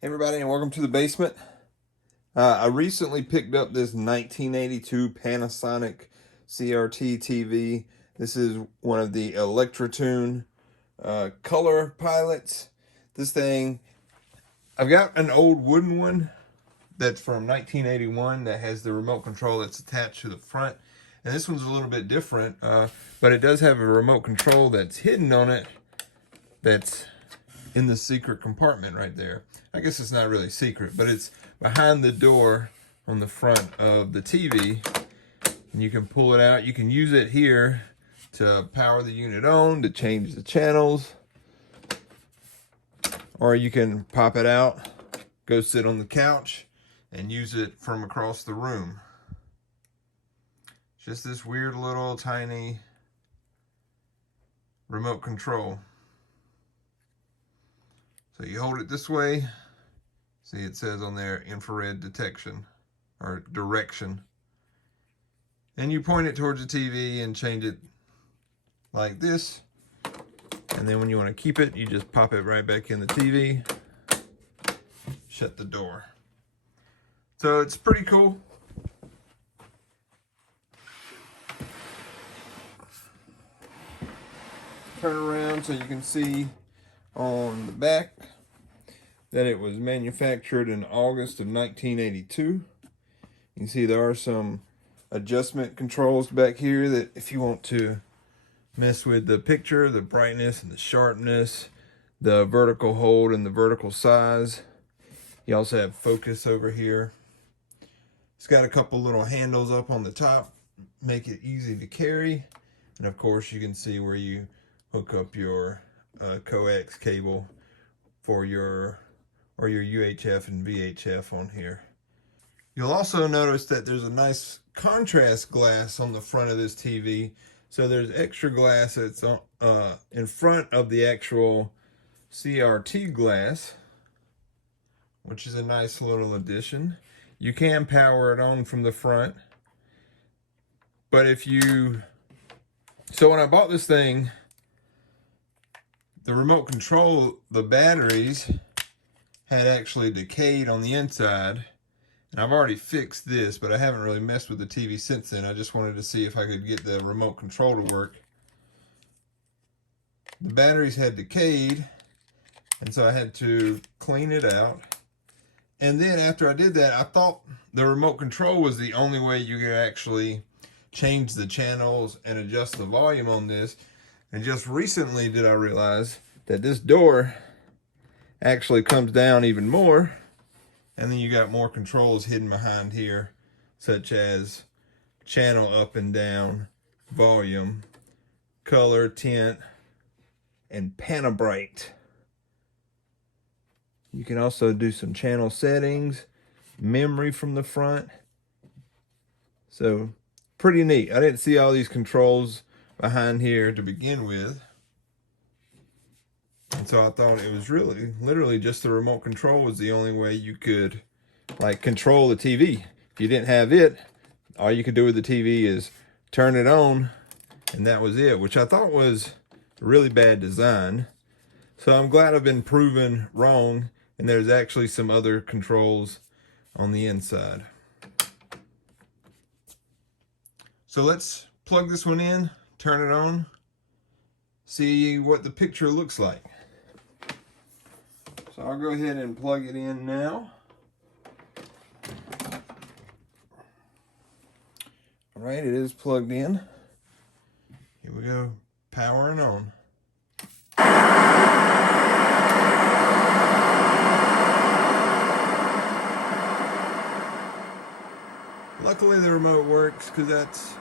Hey everybody, and welcome to the basement. I recently picked up this 1982 Panasonic CRT TV. This is one of the Electrotune color pilots. This thing, I've got an old wooden one that's from 1981 that has the remote control that's attached to the front. And this one's a little bit different, but it does have a remote control that's hidden on it that's in the secret compartment right there. I guess it's not really secret, but it's behind the door on the front of the TV. And you can pull it out. You can use it here to power the unit on, to change the channels. Or you can pop it out, go sit on the couch, and use it from across the room. Just this weird little tiny remote control. So you hold it this way. See, it says on there infrared detection or direction. And you point it towards the TV and change it like this. And then when you want to keep it, you just pop it right back in the TV. Shut the door. So it's pretty cool. Turn around so you can see on the back that it was manufactured in August of 1982. You can see there are some adjustment controls back here that if you want to mess with the picture, the brightness and the sharpness, the vertical hold and the vertical size. You also have focus over here. It's got a couple little handles up on the top, make it easy to carry. And of course you can see where you hook up your coax cable for your UHF and VHF on here. You'll also notice that there's a nice contrast glass on the front of this TV. So there's extra glass that's in front of the actual CRT glass, which is a nice little addition. You can power it on from the front, but so when I bought this thing, the remote control, the batteries had actually decayed on the inside. And I've already fixed this, but I haven't really messed with the TV since then. I just wanted to see if I could get the remote control to work. The batteries had decayed, and so I had to clean it out. And then after I did that, I thought the remote control was the only way you could actually change the channels and adjust the volume on this. And just recently did I realize that this door actually comes down even more. And then you got more controls hidden behind here, such as channel up and down, volume, color, tint, and Panabright. You can also do some channel settings, memory from the front. So pretty neat. I didn't see all these controls behind here to begin with. And so I thought it was really, literally just the remote control was the only way you could like control the TV. If you didn't have it, all you could do with the TV is turn it on, and that was it, which I thought was a really bad design. So I'm glad I've been proven wrong, and there's actually some other controls on the inside. So let's plug this one in, turn it on, see what the picture looks like. So I'll go ahead and plug it in now. All right, it is plugged in. Here we go, powering on. Luckily the remote works, because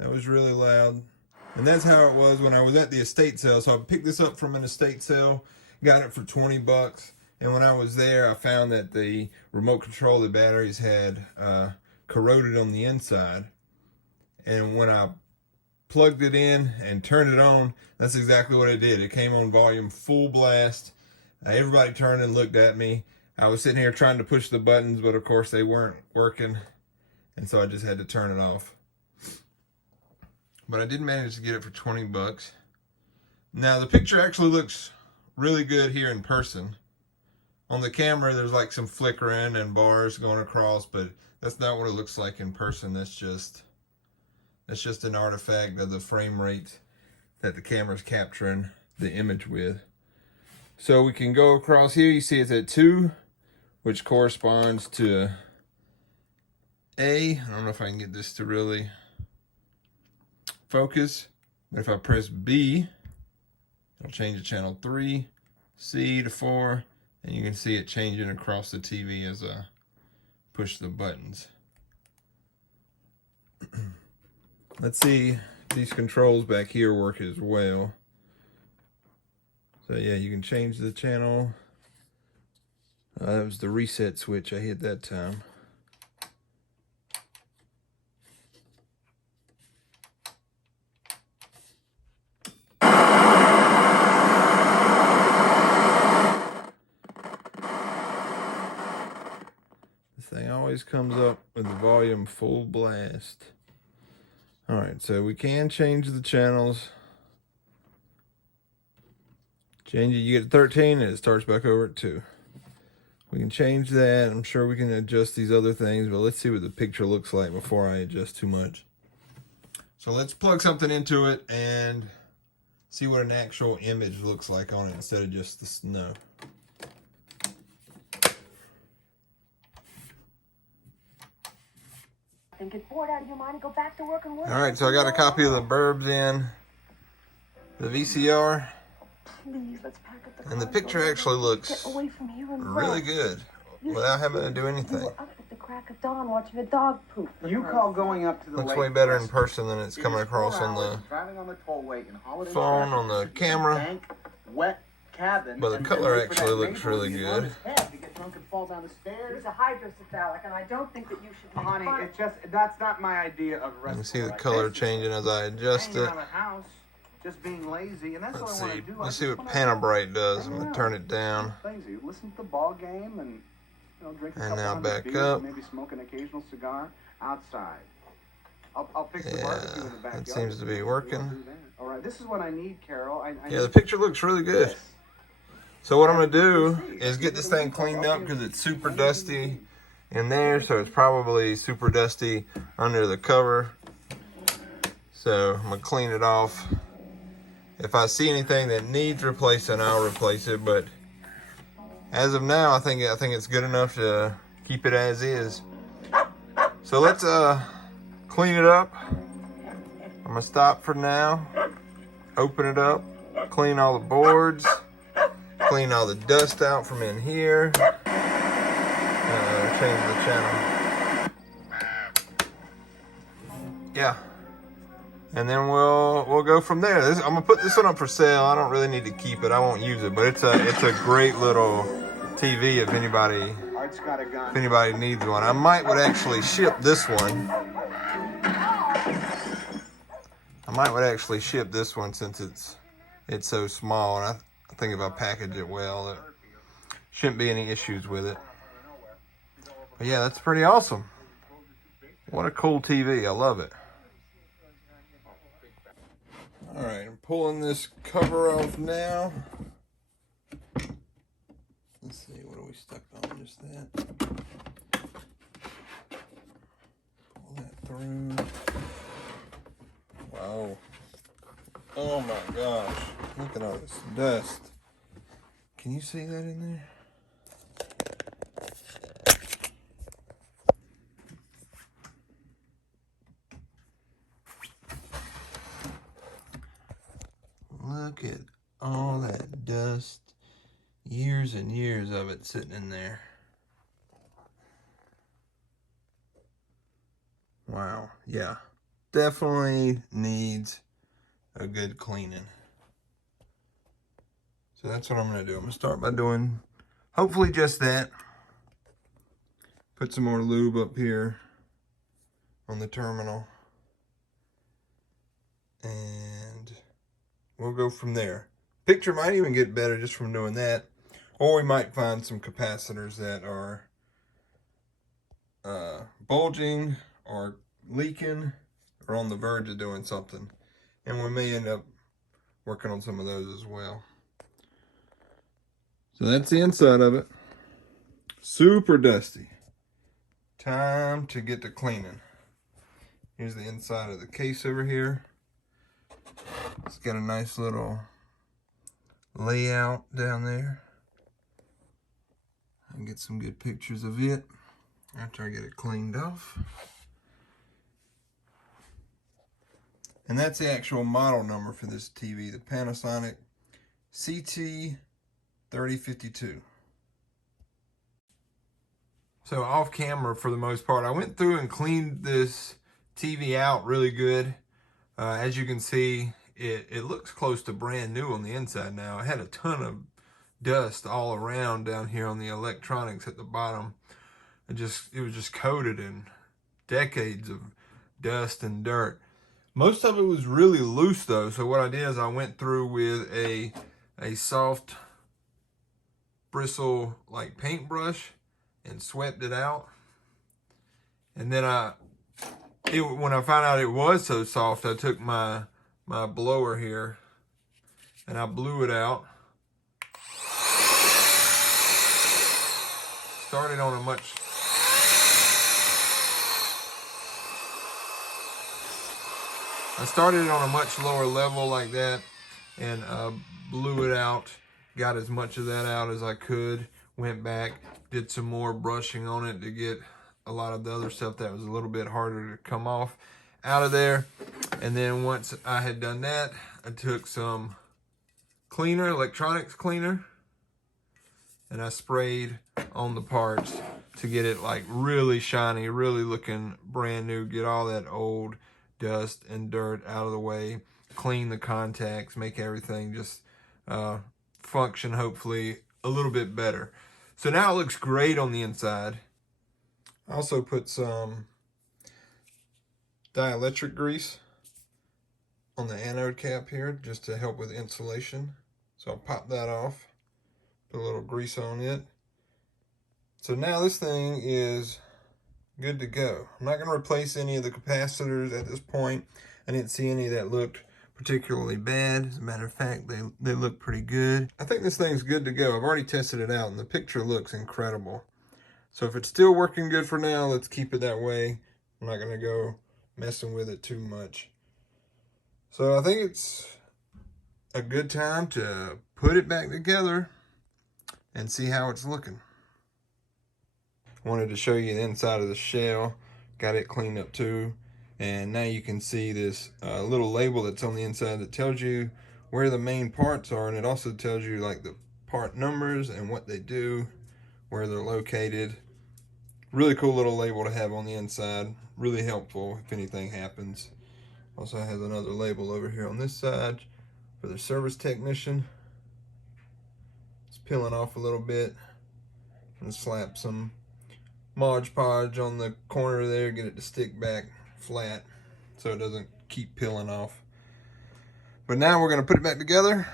that was really loud. And that's how it was when I was at the estate sale. So I picked this up from an estate sale, got it for 20 bucks. And when I was there, I found that the remote control, the batteries had corroded on the inside. And when I plugged it in and turned it on, that's exactly what it did. It came on volume full blast. Everybody turned and looked at me. I was sitting here trying to push the buttons, but of course they weren't working. And so I just had to turn it off. But I did manage to get it for 20 bucks. Now the picture actually looks really good here in person. On the camera, there's like some flickering and bars going across, but that's not what it looks like in person. That's just an artifact of the frame rate that the camera's capturing the image with. So we can go across here. You see it's at 2, which corresponds to A. I don't know if I can get this to really focus, but if I press B, it'll change to channel 3, C to 4, and you can see it changing across the TV as I push the buttons. Let's see if these controls back here work as well. So yeah, you can change the channel. That was the reset switch I hit that time. This thing always comes up with the volume full blast. All right, so we can change the channels. Change it, you get 13 and it starts back over at 2. We can change that. I'm sure we can adjust these other things, but let's see what the picture looks like before I adjust too much. So let's plug something into it and see what an actual image looks like on it instead of just the snow. And get bored out of your mind and go back to work and work. All right, so I got a copy of the Burbs in the VCR. Please, let's pack up the And the picture actually looks really good without having to do anything. You were up at the crack of dawn watching a dog poop. You call going up to the Looks way better in person than it's coming across on the phone, on the camera. Wet cabin. But the color actually looks really good. He's a hydrocephalic, and I don't think that you should make Honey, fun. it's just, that's not my idea of You rest. can see the color changing as I adjust it. Around the house, just being lazy, and that's Let's what I see. want to do. Let's see what Panabright does. I'm gonna turn it down. Lazy. Listen to the ball game and drink a And couple now hundred back beers, up. Maybe smoke an occasional cigar outside. I'll fix the Yeah, barbecue in the backyard. that seems to be working. All right, this is what I need, Carol. Yeah, the picture looks really good. So what I'm gonna do is get this thing cleaned up because it's super dusty in there, so it's probably super dusty under the cover. So I'm gonna clean it off. If I see anything that needs replacing, I'll replace it. But as of now, I think it's good enough to keep it as is. So let's clean it up. I'm gonna stop for now. Open it up. Clean all the boards. Clean all the dust out from in here. Change the channel. Yeah. And then we'll go from there. I'm gonna put this one up for sale. I don't really need to keep it. I won't use it, but it's a great little TV if anybody needs one. I would actually ship this one. Would actually ship this one since it's so small, and I think if I package it well, there shouldn't be any issues with it. But yeah, that's pretty awesome. What a cool TV. I love it. All right, I'm pulling this cover off now. Let's see, what are we stuck on? Just that. Pull that through. Wow. Oh my gosh. Look at all this dust. Can you see that in there? Look at all that dust. Years and years of it sitting in there. Wow. Yeah. Definitely needs a good cleaning. So that's what I'm going to do. I'm going to start by doing hopefully just that. Put some more lube up here on the terminal. And we'll go from there. Picture might even get better just from doing that. Or we might find some capacitors that are bulging or leaking or on the verge of doing something. And we may end up working on some of those as well. So that's the inside of it. super dusty. Time to get to cleaning. Here's the inside of the case over here. It's got a nice little layout down there. I can get some good pictures of it after I get it cleaned off. And that's the actual model number for this TV, the Panasonic CT-3052. So off camera, for the most part, I went through and cleaned this TV out really good. As you can see, it looks close to brand new on the inside now. It had a ton of dust all around down here on the electronics at the bottom. It was just coated in decades of dust and dirt. Most of it was really loose though, so what I did is I went through with a soft bristle like paintbrush and swept it out. And then when I found out it was so soft, I took my blower here and I blew it out. Started on a much lower level like that, and blew it out, got as much of that out as I could, went back, did some more brushing on it to get a lot of the other stuff that was a little bit harder to come off out of there. And then once I had done that, I took some cleaner, electronics cleaner, and I sprayed on the parts to get it like really shiny, really looking brand new, get all that old dust and dirt out of the way, clean the contacts, make everything just function hopefully a little bit better. So now it looks great on the inside. I also put some dielectric grease on the anode cap here just to help with insulation. So I'll pop that off, put a little grease on it. So now this thing is good to go. I'm not going to replace any of the capacitors at this point. I didn't see any that looked particularly bad. As a matter of fact, they look pretty good. I think this thing's good to go. I've already tested it out and the picture looks incredible. So if it's still working good for now, let's keep it that way. I'm not going to go messing with it too much. So I think it's a good time to put it back together and see how it's looking. Wanted to show you the inside of the shell. Got it cleaned up too. And now you can see this little label that's on the inside that tells you where the main parts are. And it also tells you like the part numbers and what they do, where they're located. Really cool little label to have on the inside. Really helpful if anything happens. Also has another label over here on this side for the service technician. It's peeling off a little bit. And slap some Mod Podge on the corner there, get it to stick back flat so it doesn't keep peeling off. But now we're going to put it back together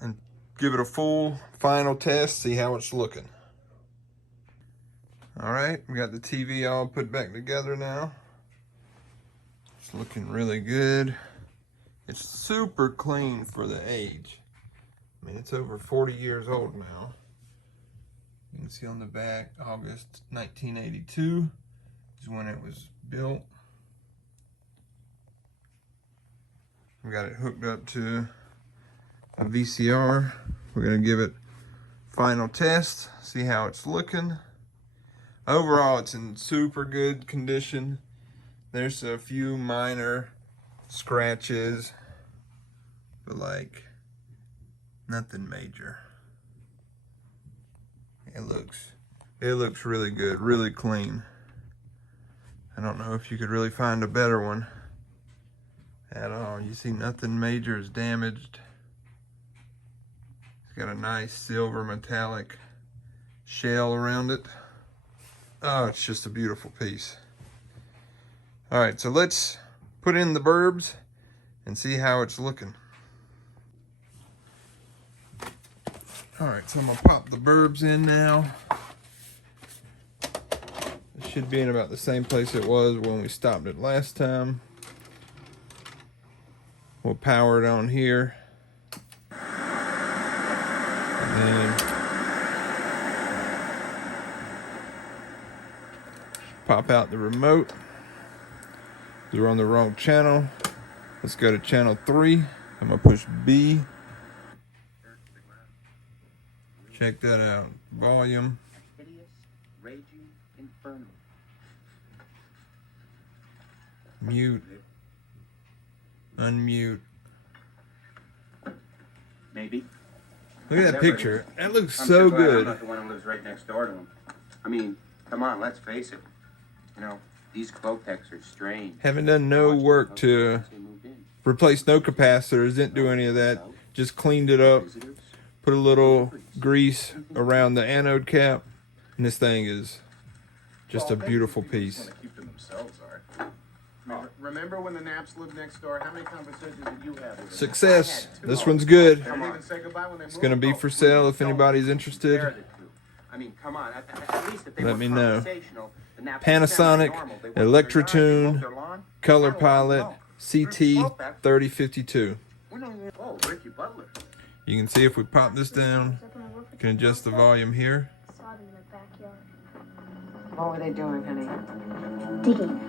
and give it a full final test, see how it's looking. All right, we got the TV all put back together now. It's looking really good. It's super clean for the age. I mean, it's over 40 years old now. You can see on the back, August 1982 is when it was built. We got it hooked up to a VCR. We're gonna give it final test, see how it's looking. Overall, it's in super good condition. There's a few minor scratches, but like nothing major. It looks really good, really clean. I don't know if you could really find a better one at all. You see nothing major is damaged. It's got a nice silver metallic shell around it. Oh, it's just a beautiful piece. All right, so let's put in the burbs and see how it's looking. All right, so I'm gonna pop the burbs in now. It should be in about the same place it was when we stopped it last time. We'll power it on here. And then Pop out the remote. We're on the wrong channel. Let's go to channel 3. I'm gonna push B. Check that out. Volume. Hideous, raging inferno. Mute. Unmute. Maybe. Look at that picture. That looks I'm so glad I'm good. not the one who lives right next door to him. I mean, come on, let's face it. You know, these Clotex are strange. Haven't done no work to replace no capacitors. Didn't do any of that. Just cleaned it up. Put a little grease around the anode cap. And this thing is just a beautiful piece. Keep to themselves, Art. Remember when the Naps lived next door? How many conversations did you have with them? Success. This one's good. They didn't even say goodbye when they It's moved? going to be for sale if anybody's interested. I mean, come on. At least if they Let were me know. conversational, the Naps Panasonic were semi-normal. They went to their yard, they Electrotune mowed their lawn. Color I don't Pilot know. CT-3052. Oh, Ricky Butler. You can see if we pop this down, you can adjust the volume here. Saw them in the backyard. What were they doing, honey? Digging.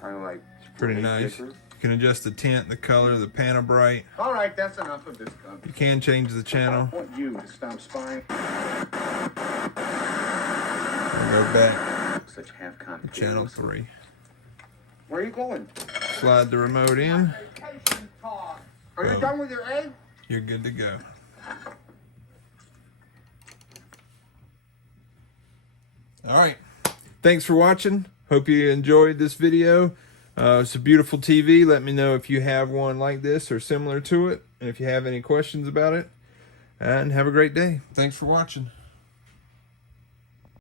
Kind of like Pretty nice. You can adjust the tint, the color, the Panabright. All right, that's enough of this gunk. You can change the channel. I want you to stop spying. And go back such half-cocked to channel things. 3. Where are you going? Slide the remote in. Are you Boom. done with your egg? You're good to go. All right. Thanks for watching. Hope you enjoyed this video. It's a beautiful TV. Let me know if you have one like this or similar to it, and if you have any questions about it. And have a great day. Thanks for watching.